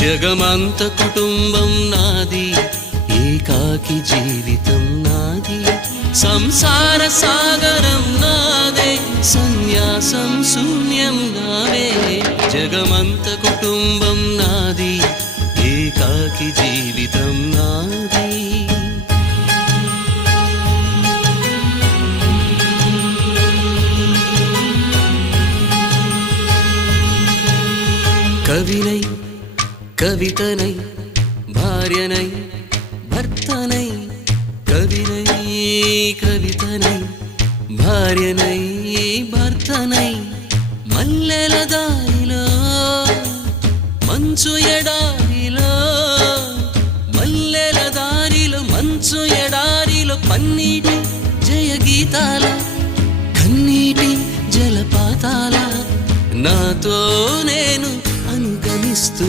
జగమంత కుటుంబం నాది, ఏకాకి జీవితం నాది, సంసార సాగరం నాదే, సన్యాసం శూన్యం నావే. జగమంత కుటుంబం నాది, ఏకాకి జీవితం నాది. కవినై కవితనై భార్యనై భర్తనై, కవినై కవితనై భార్యనై భర్తనై, మల్లెల దారిలో మంచు ఎడారిలో, మల్లెల దారిలో మంచు ఎడారిలో, పన్నీటి జయ గీతాల కన్నీటి జలపాతాల, నాతో నేను అనుగమిస్తూ